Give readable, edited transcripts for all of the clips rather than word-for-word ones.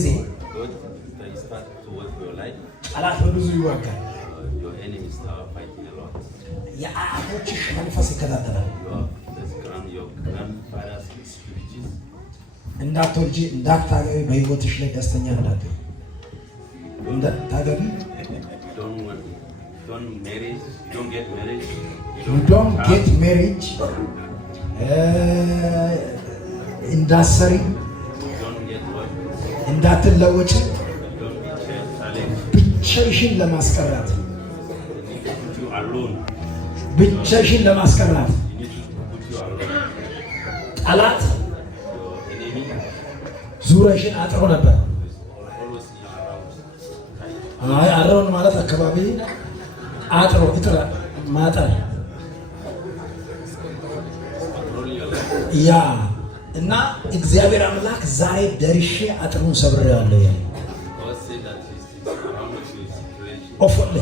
God start to work for your life. ጠላት በብዙ ይዋጋል። Your enemies are fighting a lot. የአያቶችሽ መንፈስ ይከታተላል። Your grandfather's spirits. እንዳትወልጂ እንዳታገቢ በህይወትሽ ላይ ደስተኛ እንዳትሆኚ እንዳታገቢ Don't marry. Don't get married. You don't get married. እንዳሰሪ እንዳትለወጪ ብቻሽን ለማስቀራት ብቻሽን ለማስቀራት ጠላት ዙሪያሽን አጥሮ ነበር። አጥሮን ማለት አካባቢ አጥሮ እጥራ ማጠር ያ እና እግዚአብሔር አምላክ ዛሬ ደርሼ አጥሩን ሰብሬዋለሁ ያለ ኦፎለ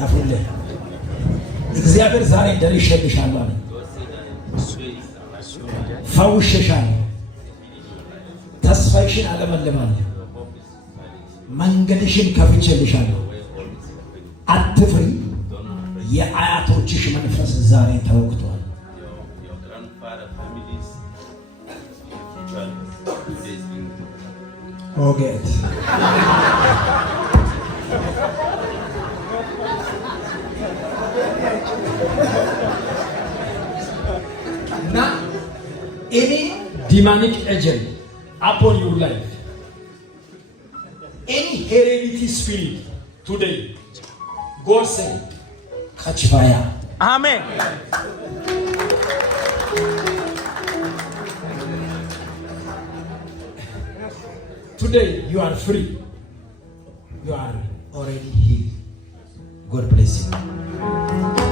አፎለ እግዚአብሔር ዛሬ ደርሼልሻለሁ አለ። ፈውሼሻለሁ፣ ተስፋሽን አለመልማለሁ፣ መንገድሽን ከፍቼልሻለሁ። አትፍሪ፣ የአያቶችሽ መንፈስ ዛሬ ተወግቷል። ኦጌት እና ኤኒ ዲማኒክ ኤጀንት upon your life, any heredity spirit today, God say catch fire. Amen. Today you are free. You are already healed. God bless you.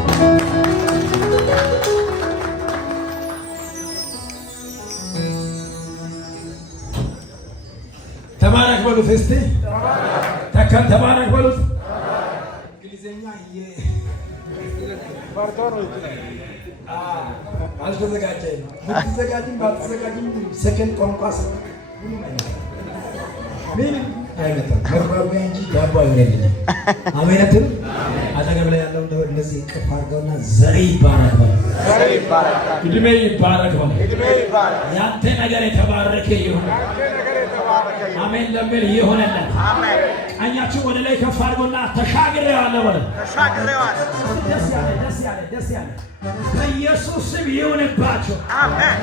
ተባረክ በሉት እስቲ ተከም ተባረክ በሉት። እንግሊዘኛ አልተዘጋጀም። ብትዘጋጅም ባትዘጋጅም ሰከንድ ቋንቋ ምንም አይመጣም። መግባቢያ እንጂ ዳቦ አይሆንልኝም። አሜነትም አጠገብ ላይ ያለው እንደዚህ ቅፍ አድርገውና ዘሬ ይባረክ በለው። እድሜ ይባረክ በለው። ያንተ ነገር የተባረከ ይሁን። አሜን ለሚል ይሁንለት። ቀኛችሁ ወደ ላይ ከፍ አድርጎና ተሻግሬዋለሁ በለው። ደስ ያለ በኢየሱስ ስም ይሁንባችሁ። አሜን።